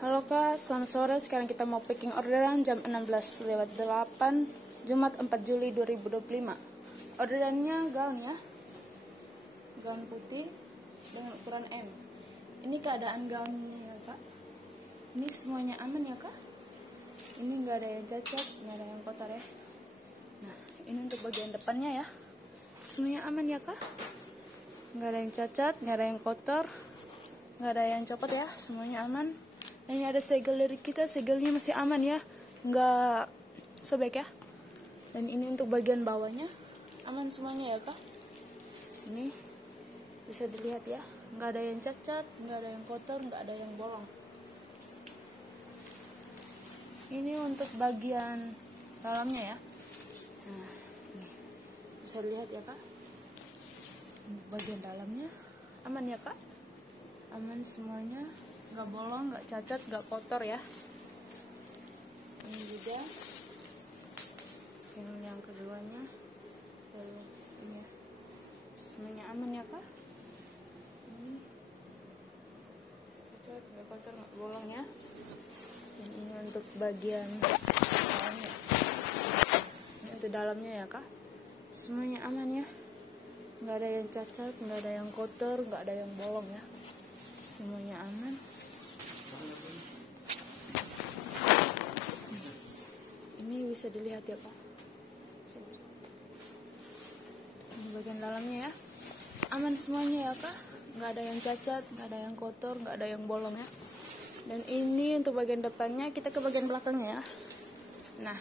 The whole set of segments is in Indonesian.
Halo Kak, selamat sore. Sekarang kita mau packing orderan jam 16:08 Jumat 4 Juli 2025. Orderannya gaun ya. Gaun putih dengan ukuran M. Ini keadaan gaunnya ya Kak. Ini semuanya aman ya Kak. Ini nggak ada yang cacat, nggak ada yang kotor ya. Nah, ini untuk bagian depannya ya. Semuanya aman ya Kak. Nggak ada yang cacat, nggak ada yang kotor, nggak ada yang copot ya. Semuanya aman. Ini ada segel dari kita, segelnya masih aman ya, nggak sobek ya. Dan ini untuk bagian bawahnya aman semuanya ya Kak. Ini bisa dilihat ya, nggak ada yang cacat, nggak ada yang kotor, nggak ada yang bolong. Ini untuk bagian dalamnya ya. Nah, ini bisa dilihat ya Kak. Bagian dalamnya aman ya Kak, aman semuanya. Nggak bolong, nggak cacat, nggak kotor ya. Ini juga film yang keduanya, lalu ini ya. Semuanya aman ya Kak. Ini cacat, nggak kotor, nggak bolong ya. Dan ini untuk bagian dalamnya. Ini untuk dalamnya ya Kak. Semuanya aman ya. Nggak ada yang cacat, nggak ada yang kotor, nggak ada yang bolong ya. Semuanya aman. Ini bisa dilihat ya Pak. Ini bagian dalamnya ya. Aman semuanya ya Kak. Nggak ada yang cacat, nggak ada yang kotor, nggak ada yang bolong ya. Dan ini untuk bagian depannya, kita ke bagian belakangnya ya. Nah,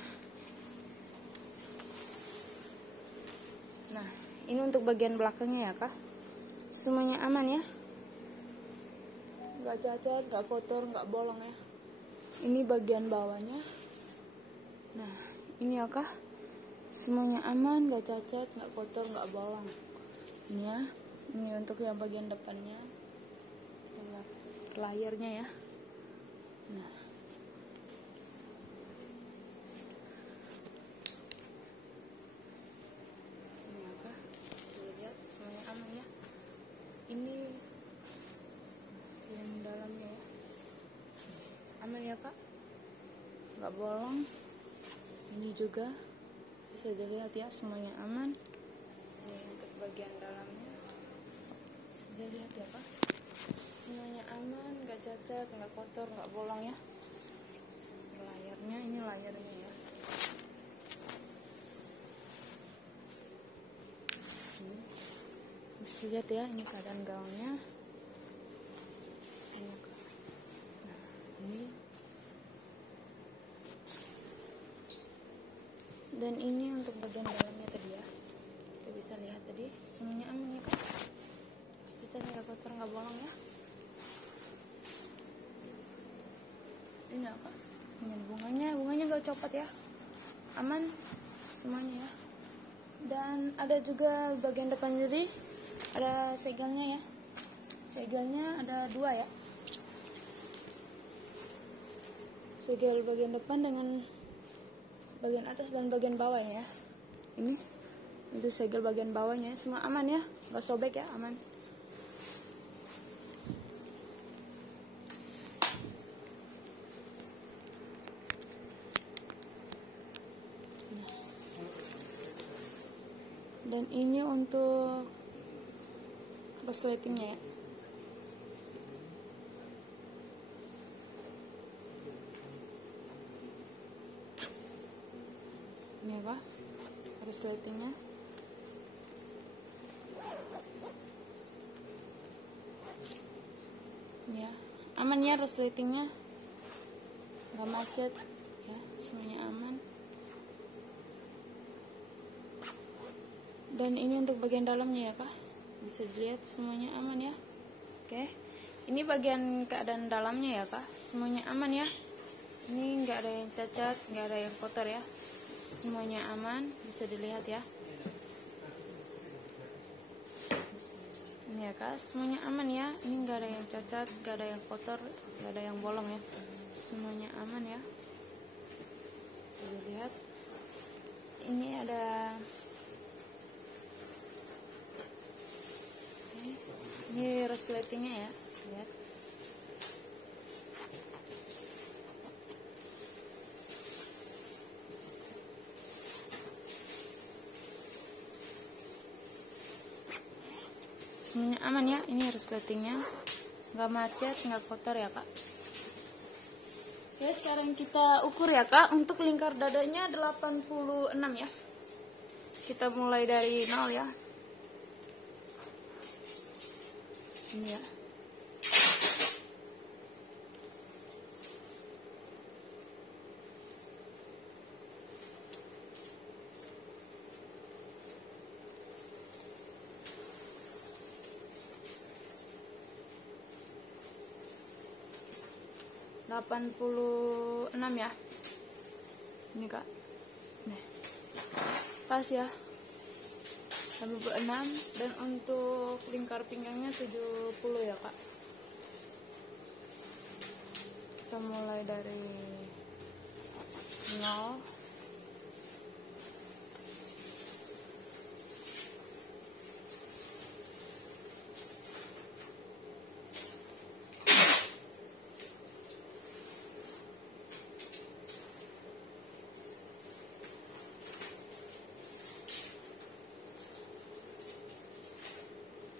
ini untuk bagian belakangnya ya Kak. Semuanya aman ya. Nggak cacat, nggak kotor, nggak bolong ya. Ini bagian bawahnya. Nah, ini ya Kak. Semuanya aman, nggak cacat, nggak kotor, nggak bolong. Ini ya. Ini untuk yang bagian depannya. Kita lihat layarnya ya. Nah, ini ya Kak. Bisa lihat semuanya aman ya. Ini yang dalamnya ya. Aman ya Kak, nggak bolong. Ini juga bisa dilihat ya, semuanya aman. Ini untuk bagian dalamnya, bisa dilihat ya Kak. Semuanya aman, nggak cacat, nggak kotor, nggak bolong ya. Layarnya, ini layarnya ya. Bisa dilihat ya, ini keadaan gaunnya. Ini dan ini untuk bagian dalamnya tadi ya, kita bisa lihat tadi semuanya aman ya Kak. Cacat, nggak kotor, nggak bolong ya. Ini apa? Ini bunganya nggak copot ya, aman semuanya ya. Dan ada juga bagian depan, jadi ada segelnya ya. Segelnya ada dua ya. Segel bagian depan dengan bagian atas dan bagian bawah ya. Ini itu segel bagian bawahnya, semua aman ya, nggak sobek ya, aman. Dan ini untuk resletingnya ya. Ini apa? Resletingnya. Ini ya. Aman ya resletingnya. Nggak macet ya, semuanya aman. Dan ini untuk bagian dalamnya ya Kak. Bisa dilihat semuanya aman ya. Oke. Ini bagian keadaan dalamnya ya Kak. Semuanya aman ya. Ini nggak ada yang cacat, nggak ada yang kotor ya. Semuanya aman, bisa dilihat ya. Ini ya Kak, semuanya aman ya. Ini nggak ada yang cacat, nggak ada yang kotor, nggak ada yang bolong ya. Semuanya aman ya. Bisa dilihat. Ini ada ini resletingnya ya. Lihat. Semuanya aman ya, ini resletingnya nggak macet, nggak kotor ya kak. Ya sekarang kita ukur ya kak. Untuk lingkar dadanya 86 ya. Kita mulai dari 0 ya. Ini ya. ...86 ya. Ini kak. Nih. Pas ya. 86. Dan untuk lingkar pinggangnya 70 ya kak. Kita mulai dari 0.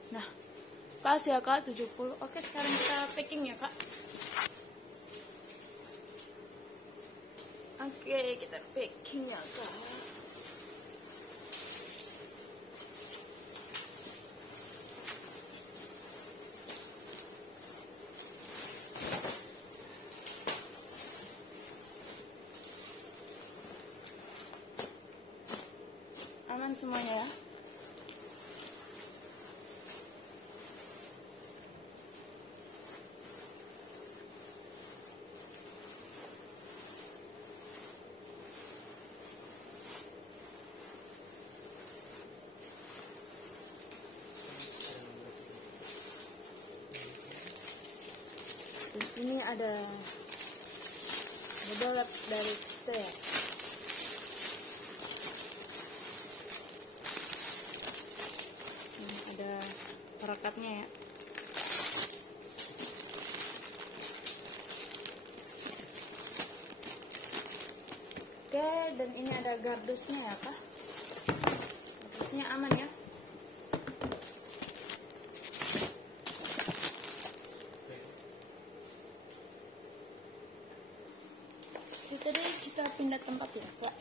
Nah, pas ya kak 70. Oke, sekarang kita packing ya kak. Oke, kita packing ya kak. Aman semuanya ya. Dan ini ada lap dari kita ya. Ini ada perekatnya ya. Oke, dan ini ada gardusnya ya kak. Gardusnya aman ya. Tadi kita pindah tempat ya kak.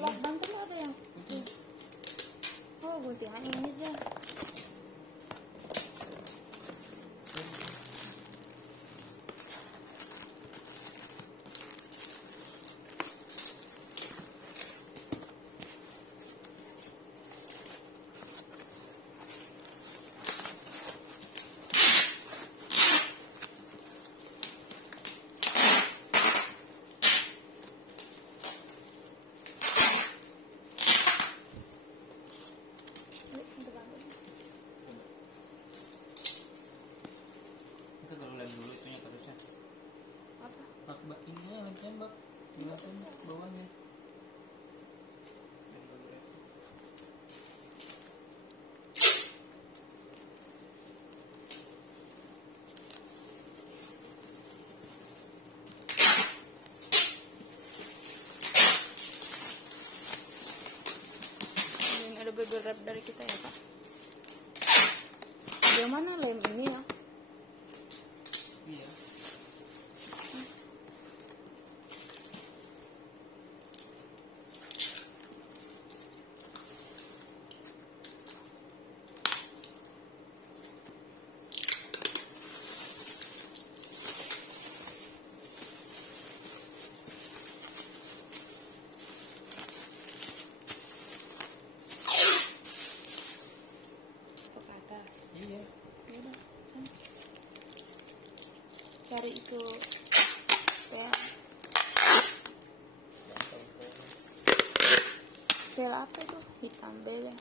Lah, bantu ada yang guntingan ini aja. Bak ini ya, lem bak kelihatan bawahnya. Ini ada beberapa dari kita ya kak. Bagaimana lem ini ya? Iya. cari itu pel. Pel apa itu? Hitam bebek.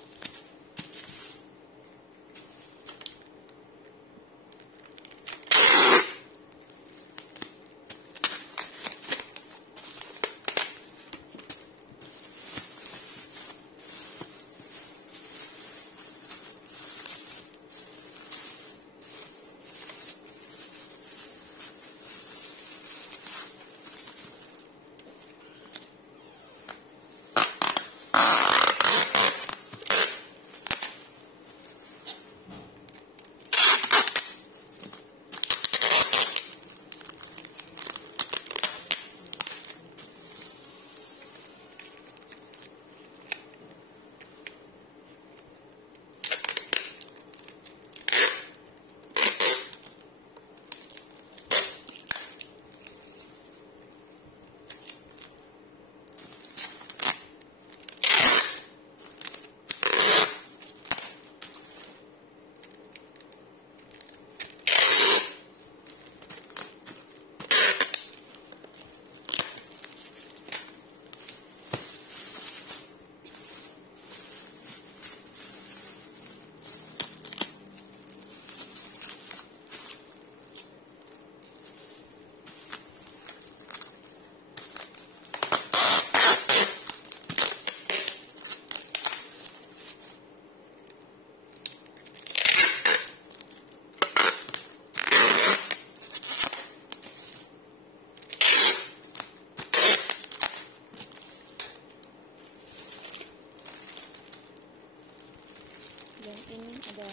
Dan ini ada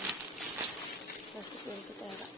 plastik yang kita rak.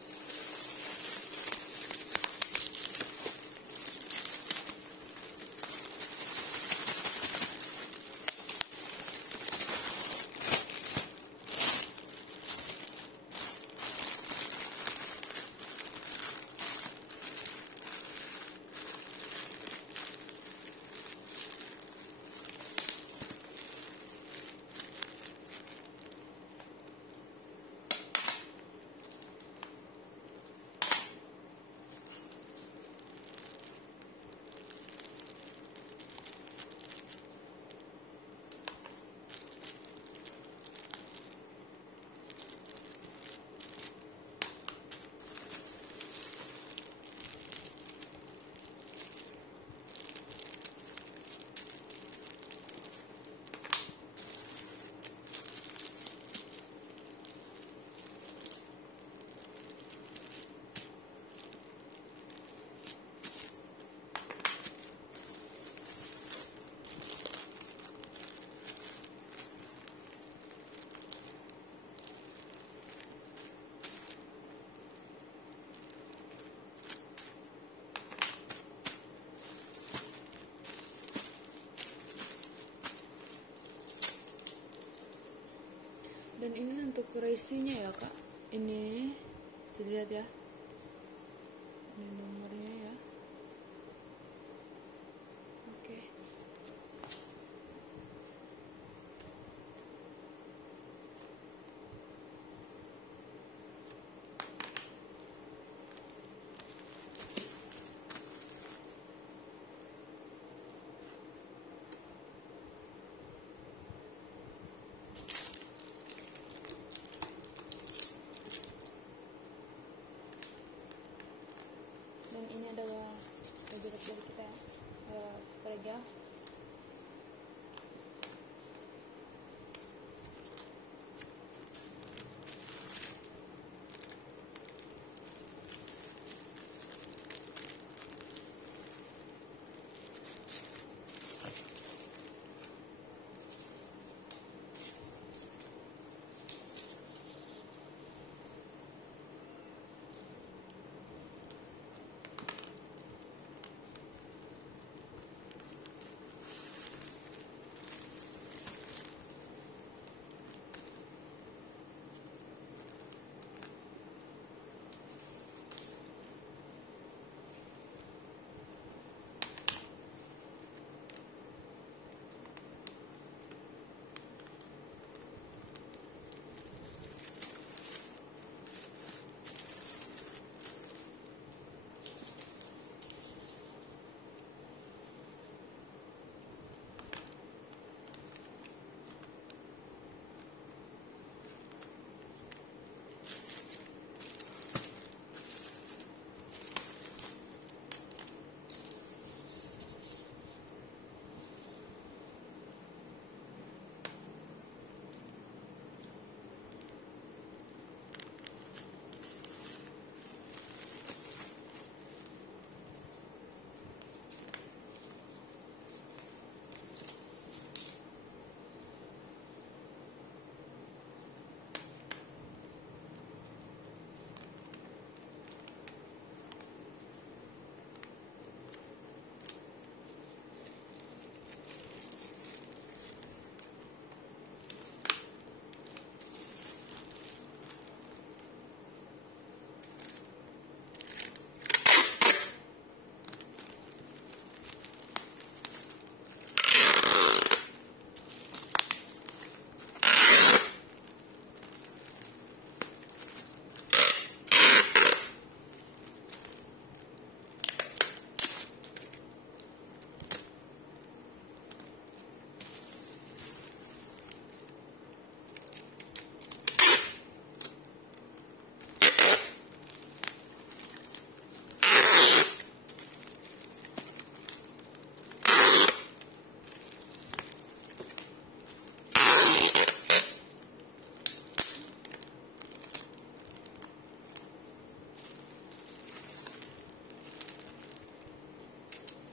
Dan ini untuk resinya ya kak, ini bisa dilihat ya, ini nomornya ya. Oke. Dan ini adalah baju dari kita, peregang.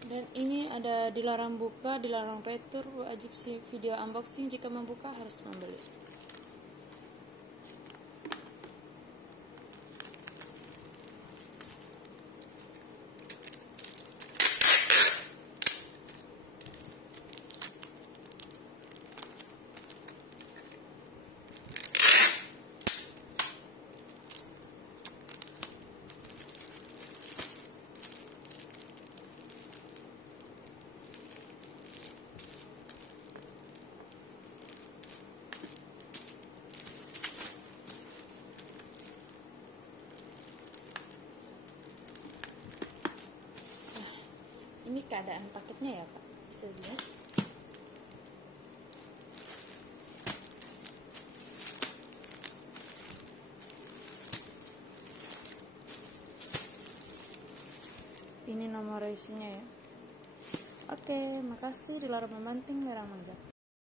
Dan ini ada dilarang buka, dilarang retur, wajib sih video unboxing, jika membuka harus membeli. Ini keadaan paketnya ya Kak, bisa dilihat. Ini nomor isinya ya. Oke, makasih. Dilarang memanting, merah manjat.